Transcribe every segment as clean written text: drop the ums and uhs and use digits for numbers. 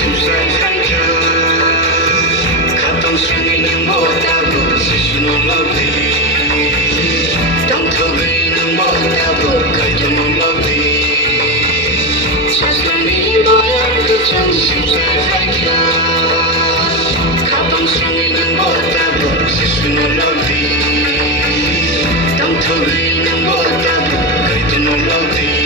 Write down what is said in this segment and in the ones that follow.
Susai faika Katong swingin ng motabu Sisuno lovely Don't togay ng motabu Kahit anong lovely Saslani boyan kacang Susai faika Katong swingin ng motabu Sisuno lovely Don't togay ng motabu Kahit anong lovely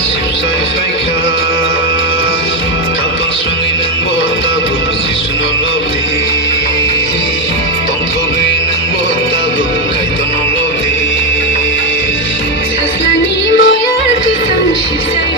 Susai faika Kapang swangin ng motabu Sisuno lovely Tong togay ng motabu Kahit anong lovely Saslani mo yar kusang Susai